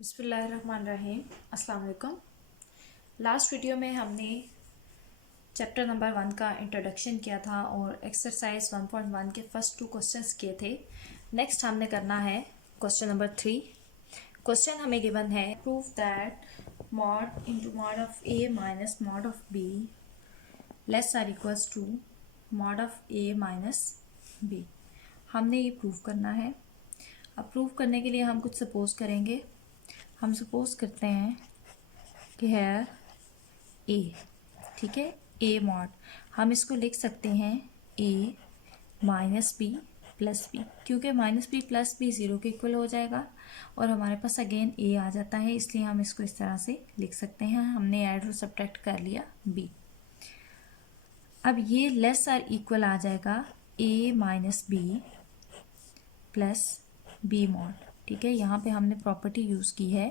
बिस्मिल्लाहिर्रहमानिर्रहीम। अस्सलाम वालेकुम। लास्ट वीडियो में हमने चैप्टर नंबर 1 का इंट्रोडक्शन किया था और एक्सरसाइज 1.1 के फर्स्ट 2 क्वेश्चंस किए थे। नेक्स्ट हमने करना है क्वेश्चन नंबर 3। क्वेश्चन हमें गिवन है, prove that mod into mod of a minus mod of b less or equals to mod of a minus b. हमने ये प्रूव करना है। अब प्रूव करने के लिए हम कुछ सपोज करेंगे। हम सपोज करते हैं कि है ए, ठीक है, ए मॉड हम इसको लिख सकते हैं a minus B plus b, क्योंकि minus B plus b zero के इक्वल हो जाएगा और हमारे पास अगेन ए आ जाता है, इसलिए हम इसको इस तरह से लिख सकते हैं। हमने ऐड और सब्ट्रैक्ट कर लिया बी। अब ये लेस आर इक्वल आ जाएगा A minus B plus B mod, ठीक है। यहाँ पे हमने प्रॉपर्टी यूज़ की है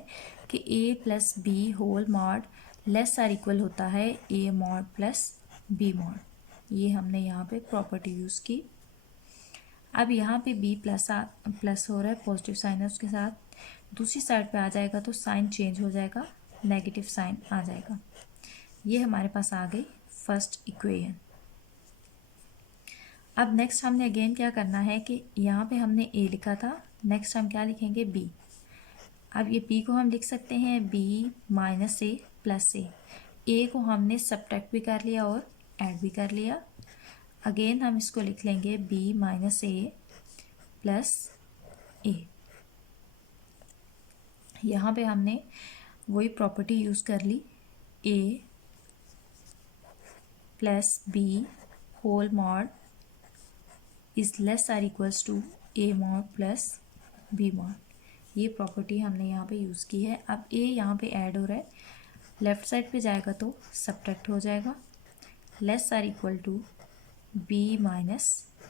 कि A plus B whole mod less or equal होता है A mod plus B mod. ये हमने यहाँ पे प्रॉपर्टी यूज़ की। अब यहाँ पे बी प्लस हो रहा है, पॉजिटिव साइन है उसके साथ, दूसरी साइड पे आ जाएगा तो साइन चेंज हो जाएगा, नेगेटिव साइन आ जाएगा। ये हमारे पास आ गई फर्स्ट इक्वेशन। अब नेक्स्ट हमने अगेन क्या करना है कि यहाँ पे हमने ए लिखा था, नेक्स्ट हम क्या लिखेंगे बी। अब ये बी को हम लिख सकते हैं बी माइनस ए प्लस ए को हमने सब्ट्रैक्ट भी कर लिया और ऐड भी कर लिया। अगेन हम इसको लिख लेंगे B minus A plus A. यहाँ पे हमने वही प्रॉपर्टी यूज़ कर ली, A plus B whole mod is less or equals to A mod plus B mod. ये प्रॉपर्टी हमने यहाँ पे यूज़ की है। अब ए यहाँ पे ऐड हो रहा है, लेफ्ट साइड पे जाएगा तो सब्ट्रैक्ट हो जाएगा, less or equal to B minus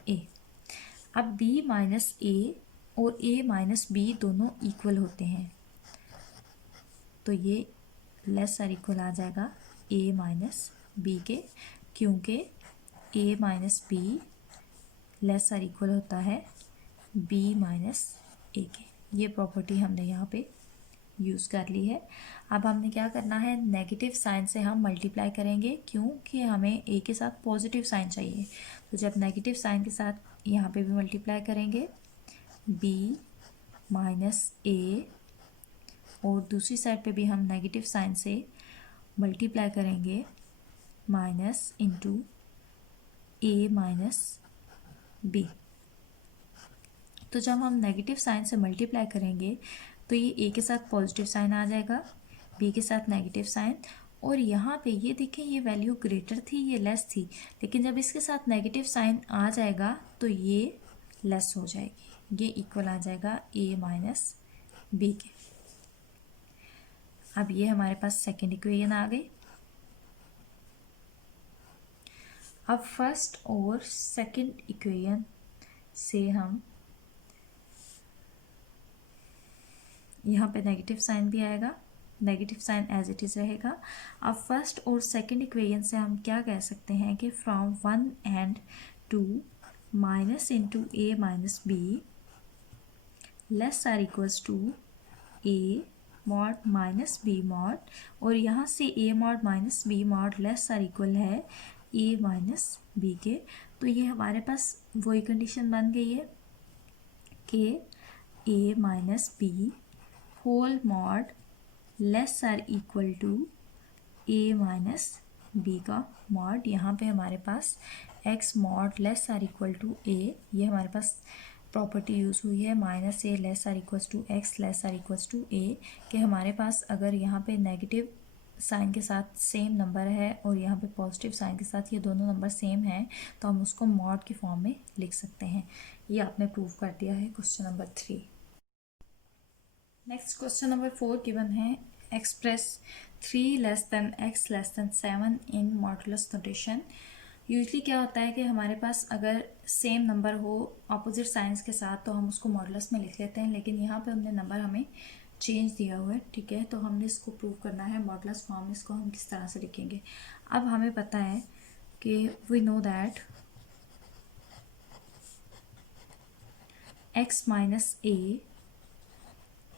A. अब बी माइनस ए और ए माइनस बी दोनों इक्वल होते हैं, तो ये लेस आर इक्वल आ जाएगा ए माइनस बी के, क्योंकि A minus B less or equal होता है बी माइनस ए के। ये प्रॉपर्टी हमने यहाँ पे यूज़ कर ली है। अब हमने क्या करना है, नेगेटिव साइन से हम मल्टीप्लाई करेंगे, क्योंकि हमें ए के साथ पॉजिटिव साइन चाहिए। तो जब नेगेटिव साइन के साथ यहाँ पे भी मल्टीप्लाई करेंगे बी माइनस ए, और दूसरी साइड पे भी हम नेगेटिव साइन से मल्टीप्लाई करेंगे minus into A minus B. तो जब हम नेगेटिव साइन से मल्टीप्लाई करेंगे तो ये ए के साथ पॉजिटिव साइन आ जाएगा, बी के साथ नेगेटिव साइन, और यहाँ पे ये देखें ये वैल्यू ग्रेटर थी, ये लेस थी, लेकिन जब इसके साथ नेगेटिव साइन आ जाएगा तो ये लेस हो जाएगी, ये इक्वल आ जाएगा ए माइनस बी के। अब ये हमारे पास सेकेंड इक्वेशन आ गई। अब फर्स्ट और सेकेंड इक्वेशन से हम यहाँ पे नेगेटिव साइन भी आएगा, negative sign as it is रहेगा। अब फर्स्ट और सेकेंड इक्वेशन से हम क्या कह सकते हैं कि from 1 and 2 minus into A minus B less or equals to A mod minus B mod, और यहाँ से A mod minus B mod less or equal है ए माइनस बी के। तो ये हमारे पास वही कंडीशन बन गई है कि A minus B whole mod less or equal to A minus B का मॉड। यहाँ पे हमारे पास x mod less or equal to A, ये हमारे पास प्रॉपर्टी यूज़ हुई है minus A less or equals to x less or equals to A, कि हमारे पास अगर यहाँ पे नेगेटिव साइन के साथ सेम नंबर है और यहाँ पे पॉजिटिव साइन के साथ ये दोनों नंबर सेम हैं तो हम उसको मॉड की फॉर्म में लिख सकते हैं। ये आपने प्रूव कर दिया है question number 3। Next question number 4 given है, express 3 less than x less than 7 in modulus notation. Usually क्या होता है कि हमारे पास अगर सेम नंबर हो अपोजिट साइंस के साथ तो हम उसको मॉडुलस में लिख लेते हैं, लेकिन यहाँ पे हमने नंबर हमें चेंज दिया हुआ है, ठीक है, तो हमने इसको प्रूव करना है मॉडुलस फॉर्म। इसको हम किस तरह से लिखेंगे। अब हमें पता है कि we know that x minus A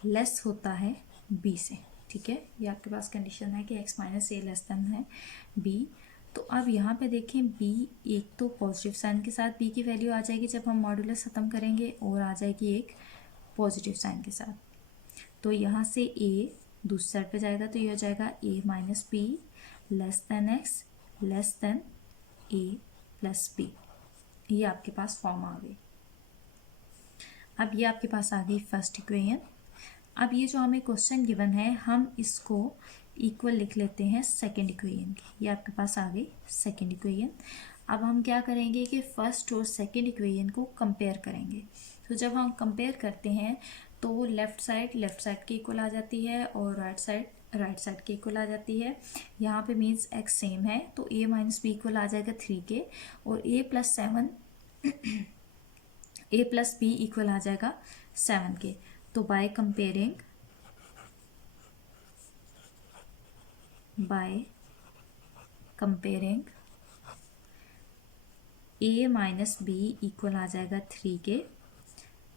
less होता है बी से, ठीक है। ये आपके पास कंडीशन है कि x माइनस ए लेस देन है बी। तो अब यहाँ पे देखें b एक तो पॉजिटिव साइन के साथ b की वैल्यू आ जाएगी जब हम मॉड्यूलस ख़त्म करेंगे, और आ जाएगी एक पॉजिटिव साइन के साथ। तो यहाँ से a दूसरी साइड पे जाएगा तो ये हो जाएगा a minus B less than x less than a plus b. ये आपके पास फॉर्म आ गई। अब ये आपके पास आ गई फर्स्ट इक्वेशन। अब ये जो हमें क्वेश्चन गिवन है हम इसको इक्वल लिख लेते हैं सेकंड इक्वेशन की। ये आपके पास आ गई सेकंड इक्वेशन। अब हम क्या करेंगे कि फर्स्ट और सेकंड इक्वेशन को कंपेयर करेंगे। तो जब हम कंपेयर करते हैं तो लेफ़्ट साइड के इक्वल आ जाती है और राइट साइड के इक्वल आ जाती है। यहाँ पे मीन्स x सेम है तो a माइनस बी इक्वल आ जाएगा 3 के, और a प्लस बी इक्वल आ जाएगा 7 के। तो by comparing a minus B equal आ जाएगा 3 के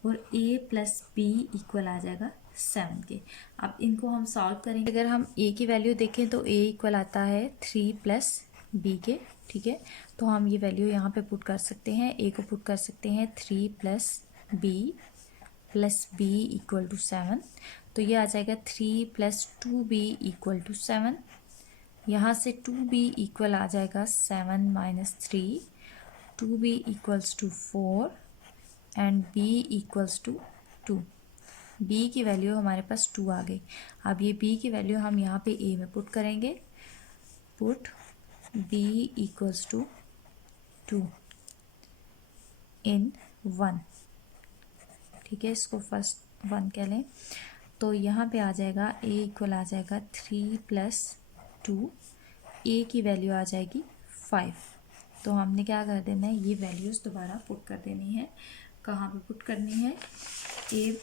और a प्लस बी इक्वल आ जाएगा 7 के। अब इनको हम सॉल्व करेंगे। अगर हम a की वैल्यू देखें तो a इक्वल आता है 3 प्लस बी के, ठीक है। तो हम ये वैल्यू यहाँ पे पुट कर सकते हैं, a को पुट कर सकते हैं 3 प्लस बी इक्वल टू 7। तो ये आ जाएगा 3 प्लस 2b इक्वल टू 7। यहाँ से 2b इक्वल आ जाएगा 7 minus 3, 2b equals to 4 and b equals to 2। b की वैल्यू हमारे पास 2 आ गई। अब ये b की वैल्यू हम यहाँ पे a में पुट करेंगे। पुट b इक्वल्स टू 2 इन 1, ठीक है। इसको फर्स्ट 1 कह लें। तो यहाँ पे आ जाएगा a इक्वल आ जाएगा 3 प्लस 2, a की वैल्यू आ जाएगी 5। तो हमने क्या कर देना है, ये वैल्यूज़ दोबारा पुट कर देनी है। कहाँ पे पुट करनी है,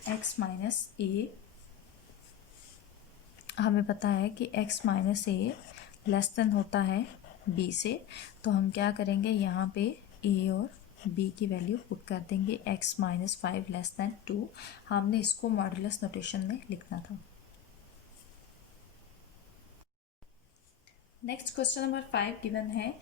x माइनस ए, हमें पता है कि x माइनस ए लेस देन होता है b से। तो हम क्या करेंगे, यहाँ पे a और b की वैल्यू पुट कर देंगे। x माइनस 5 लेस देन 2, हमने इसको मॉडुलस नोटेशन में लिखना था। नेक्स्ट क्वेश्चन नंबर 5 गिवन है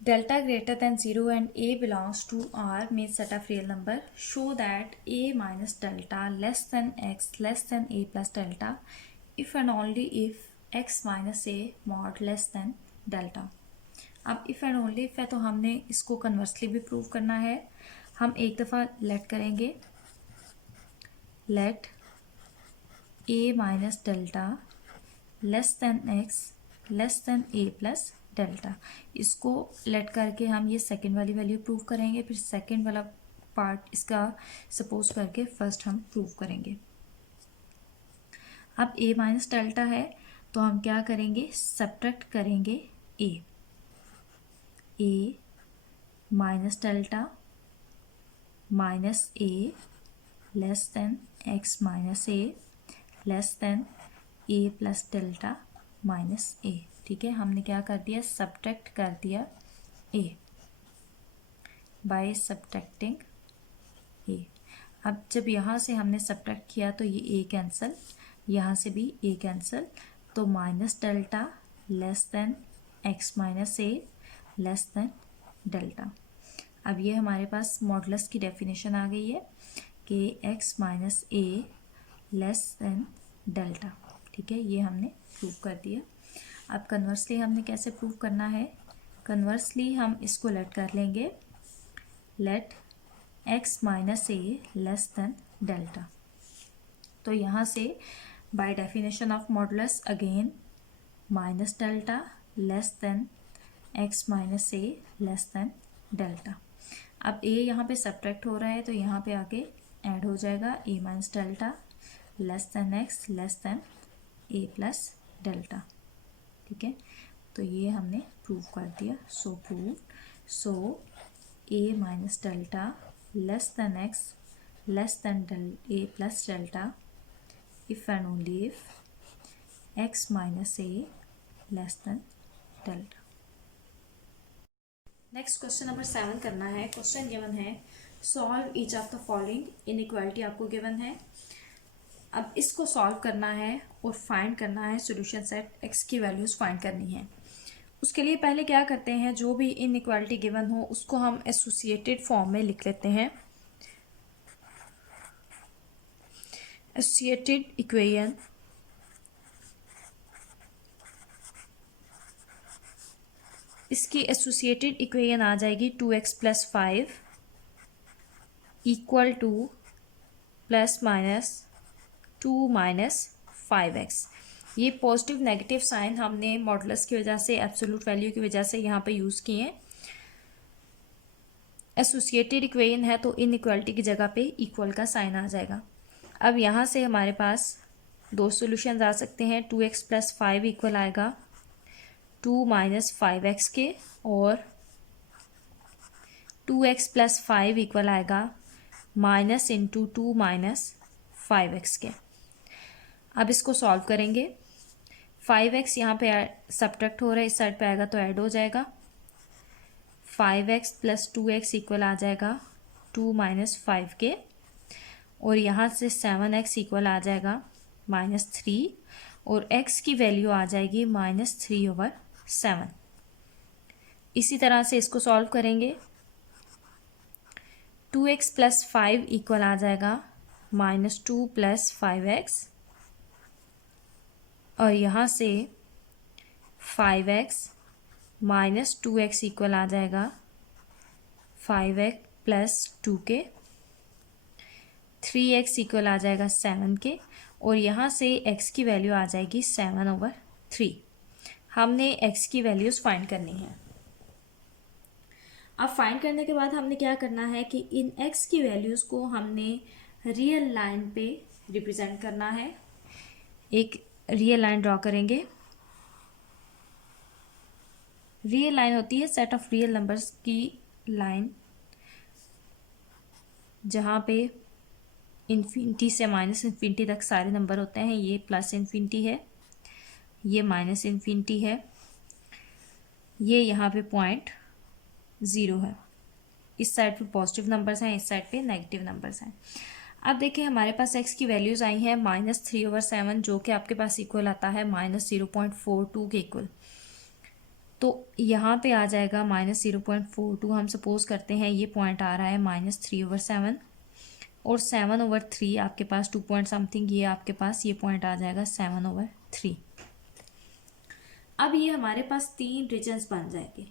delta greater than 0 and a belongs to R means set of real number. Show that a minus delta less than x less than a plus delta if and only if x minus a mod less than delta. अब if and only if है तो हमने इसको conversely भी prove करना है। हम एक दफ़ा लेट करेंगे, let a minus delta less than x less than a plus delta. इसको लेट करके हम ये सेकंड वाली वैल्यू प्रूव करेंगे, फिर सेकंड वाला पार्ट इसका सपोज करके फर्स्ट हम प्रूव करेंगे। अब a माइनस डेल्टा है तो हम क्या करेंगे, सब्ट्रैक्ट करेंगे a minus delta minus a less than x minus a less than a plus delta minus a, ठीक है। हमने क्या कर दिया, सब्ट्रैक्ट कर दिया a बाय सब्ट्रैक्टिंग a। अब जब यहाँ से हमने सब्ट्रैक्ट किया तो ये a कैंसिल, यहाँ से भी a कैंसिल, तो minus delta less than x minus a less than delta. अब ये हमारे पास मॉडुलस की डेफिनेशन आ गई है कि x minus a less than delta, ठीक है। ये हमने प्रूव कर दिया। अब कन्वर्सली हमने कैसे प्रूव करना है, कन्वर्सली हम इसको लेट कर लेंगे, लेट x माइनस ए लेस देन डेल्टा। तो यहाँ से by definition of modulus again minus delta less than x minus A less than delta. अब a यहाँ पे सब्ट्रैक्ट हो रहा है तो यहाँ पे आके ऐड हो जाएगा a minus delta less than x less than a plus delta, ठीक है। तो ये हमने प्रूव कर दिया। सो prove, so a minus delta less than x less than a plus delta if and only if x minus a less than delta. Next question number 7 करना है। Question given है solve each of the following inequality आपको given है। अब इसको solve करना है और फाइंड करना है सॉल्यूशन सेट एक्स की वैल्यूज़ फाइंड करनी है। उसके लिए पहले क्या करते हैं, जो भी इनइक्वालिटी गिवन हो उसको हम एसोसिएटेड फॉर्म में लिख लेते हैं। एसोसिएटेड इक्वेशन, इसकी एसोसिएटेड इक्वेशन आ जाएगी 2x + 5 इक्वल टू +-2 - 5x। ये पॉजिटिव नेगेटिव साइन हमने मॉडुलस की वजह से, एब्सोल्यूट वैल्यू की वजह से यहाँ पे यूज़ किए हैं। एसोसिएटेड इक्वेशन है तो इनइक्वालिटी की जगह पे इक्वल का साइन आ जाएगा। अब यहाँ से हमारे पास दो सॉल्यूशंस आ सकते हैं। 2x + 5 इक्वल आएगा 2 - 5x के, और 2x + 5 इक्वल आएगा -(2 - 5x के। अब इसको सॉल्व करेंगे। 5x यहाँ पे सब्ट्रैक्ट हो रहा है, इस साइड पे आएगा तो ऐड हो जाएगा। 5x + 2x इक्वल आ जाएगा 2 - 5 के, और यहाँ से 7x इक्वल आ जाएगा -3, और x की वैल्यू आ जाएगी -3/7। इसी तरह से इसको सॉल्व करेंगे। 2x + 5 इक्वल आ जाएगा -2 + 5x, और यहाँ से 5x - 2x इक्वल आ जाएगा 5x + 2 के। 3x इक्वल आ जाएगा 7 के, और यहाँ से x की वैल्यू आ जाएगी 7/3। हमने x की वैल्यूज़ फाइंड करनी है। अब फाइंड करने के बाद हमने क्या करना है कि इन x की वैल्यूज़ को हमने रियल लाइन पे रिप्रेजेंट करना है। एक रियल लाइन ड्रॉ करेंगे। रियल लाइन होती है सेट ऑफ रियल नंबर्स की लाइन, जहाँ पे इन्फिनिटी से -इन्फिनिटी तक सारे नंबर होते हैं। ये +इन्फिनिटी है, ये -इन्फिनिटी है, ये यहाँ पे पॉइंट 0 है। इस साइड पे पॉजिटिव नंबर्स हैं, इस साइड पे नेगेटिव नंबर्स हैं। अब देखिए हमारे पास x की वैल्यूज़ आई हैं -3/7, जो कि आपके पास इक्वल आता है -0.42 के इक्वल। तो यहाँ पे आ जाएगा -0.42। हम सपोज करते हैं ये पॉइंट आ रहा है -3/7, और 7/3 आपके पास 2 पॉइंट समथिंग, ये आपके पास ये पॉइंट आ जाएगा 7/3। अब ये हमारे पास 3 रीजन्स बन जाएंगे।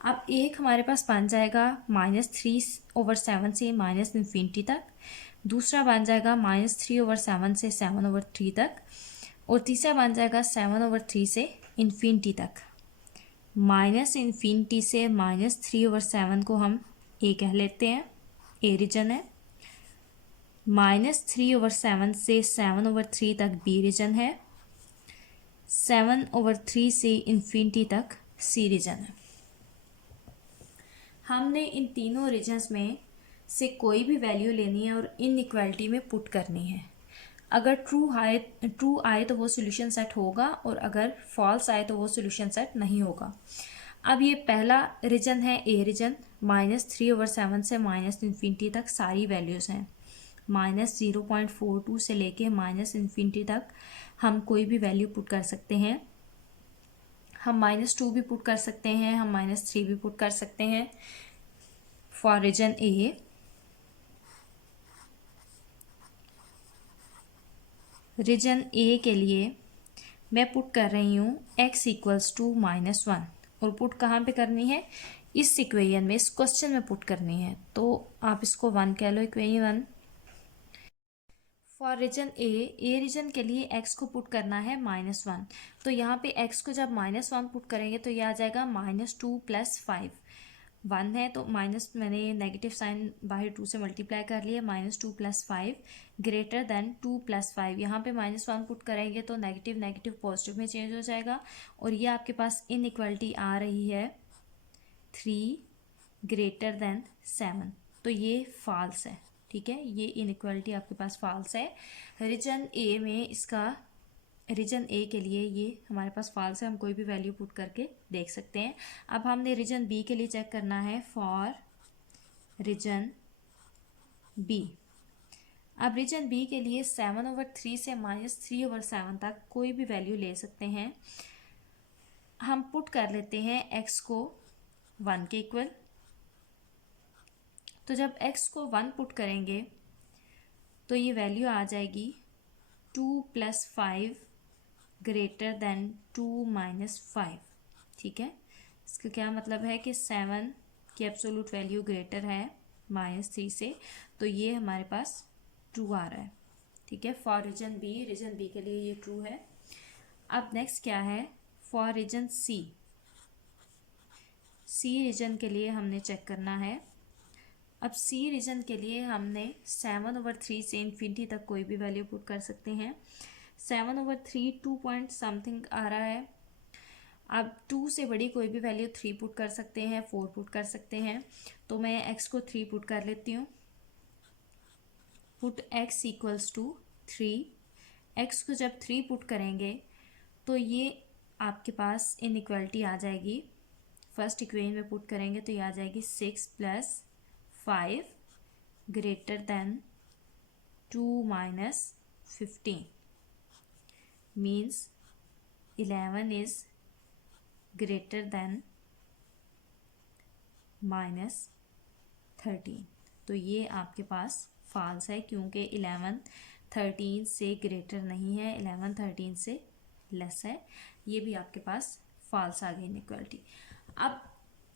अब एक हमारे पास बन जाएगा -3/7 से -इन्फिनिटी तक, दूसरा बन जाएगा -3/7 से 7/3 तक, और तीसरा बन जाएगा 7/3 से इन्फिनिटी तक। -इन्फिनिटी से -3/7 को हम ए कह लेते हैं, ए रीजन है। -3/7 से 7/3 तक बी रीजन है। 7/3 से इन्फिनिटी तक सी रीजन है। हमने इन तीनों रीजन्स में से कोई भी वैल्यू लेनी है और इनइक्वालिटी में पुट करनी है। अगर ट्रू आए तो वो सॉल्यूशन सेट होगा, और अगर फॉल्स आए तो वो सॉल्यूशन सेट नहीं होगा। अब ये पहला रीजन है ए रीजन, -3/7 से -इन्फिनिटी तक सारी वैल्यूज़ हैं। -0.42 से लेके -इन्फिनिटी तक हम कोई भी वैल्यू पुट कर सकते हैं। हम -2 भी पुट कर सकते हैं, हम -3 भी पुट कर सकते हैं फॉर रीजन ए। रीजन ए के लिए मैं पुट कर रही हूँ x = -1, और पुट कहाँ पे करनी है, इस इक्वेशन में, इस क्वेश्चन में पुट करनी है। तो आप इसको 1 कह लो, equation 1। For region A region के लिए x को पुट करना है -1। तो यहाँ पे x को जब -1 पुट करेंगे तो ये आ जाएगा -2 + 5। 1 है तो माइनस, मैंने नेगेटिव साइन बाहर 2 से मल्टीप्लाई कर लिया। -2 + 5 > 2 + 5। यहाँ पे -1 पुट करेंगे तो नेगेटिव नेगेटिव पॉजिटिव में चेंज हो जाएगा, और ये आपके पास इनइक्वालिटी आ रही है 3 > 7। तो ये फॉल्स है, ठीक है, ये इनइक्वालिटी आपके पास फॉल्स है। रीजन ए में इसका, रीजन ए के लिए ये हमारे पास फॉल्स है, हम कोई भी वैल्यू पुट करके देख सकते हैं। अब हमने रीजन बी के लिए चेक करना है। फॉर रीजन बी, अब रीजन बी के लिए 7/3 से -3/7 तक कोई भी वैल्यू ले सकते हैं। हम पुट कर लेते हैं x को 1 के इक्वल। तो जब x को 1 पुट करेंगे तो ये वैल्यू आ जाएगी 2 + 5 ग्रेटर देन 2 - 5। ठीक है, इसका क्या मतलब है कि 7 की एब्सोल्यूट वैल्यू ग्रेटर है -3 से, तो ये हमारे पास ट्रू आ रहा है। ठीक है, फॉर रीजन बी के लिए ये ट्रू है। अब नेक्स्ट क्या है, फॉर रीजन सी रीजन के लिए हमने चेक करना है। अब सी रीजन के लिए हमने 7/3 से इन्फिनिटी तक कोई भी वैल्यू पुट कर सकते हैं। 7/3 2 पॉइंट समथिंग आ रहा है। अब 2 से बड़ी कोई भी वैल्यू 3 पुट कर सकते हैं, 4 पुट कर सकते हैं। तो मैं x को 3 पुट कर लेती हूँ। Put x equals to 3। x को जब 3 पुट करेंगे तो ये आपके पास इनइक्वालिटी आ जाएगी। फर्स्ट इक्वेशन में पुट करेंगे तो ये आ जाएगी 6 + 5 greater than 2 - 15 means 11 is greater than -13। तो ये आपके पास फॉल्स है क्योंकि 11 13 से ग्रेटर नहीं है, 11 13 से लेस है। ये भी आपके पास फॉल्स आ गई इनइक्वालिटी। अब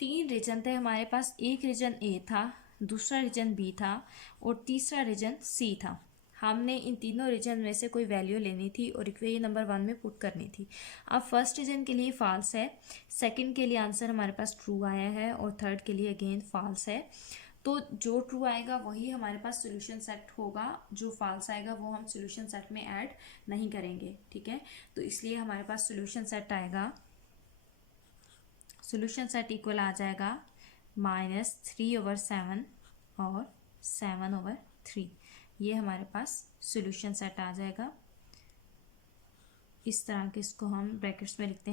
3 रीजन थे हमारे पास, एक रीजन ए था, दूसरा रीजन बी था और तीसरा रीजन सी था। हमने इन तीनों रीजन में से कोई वैल्यू लेनी थी और इक्वेशन नंबर 1 में पुट करनी थी। अब फर्स्ट रीजन के लिए फॉल्स है, सेकंड के लिए आंसर हमारे पास ट्रू आया है और थर्ड के लिए अगेन फॉल्स है। तो जो ट्रू आएगा वही हमारे पास सोल्यूशन सेट होगा, जो फॉल्स आएगा वो हम सोल्यूशन सेट में ऐड नहीं करेंगे। ठीक है, तो इसलिए हमारे पास सोल्यूशन सेट आएगा, सोल्यूशन सेट इक्वल आ जाएगा -3/7 और 7/3। ये हमारे पास सोल्यूशन सेट आ जाएगा। इस तरह के इसको हम ब्रैकेट्स में लिखते हैं।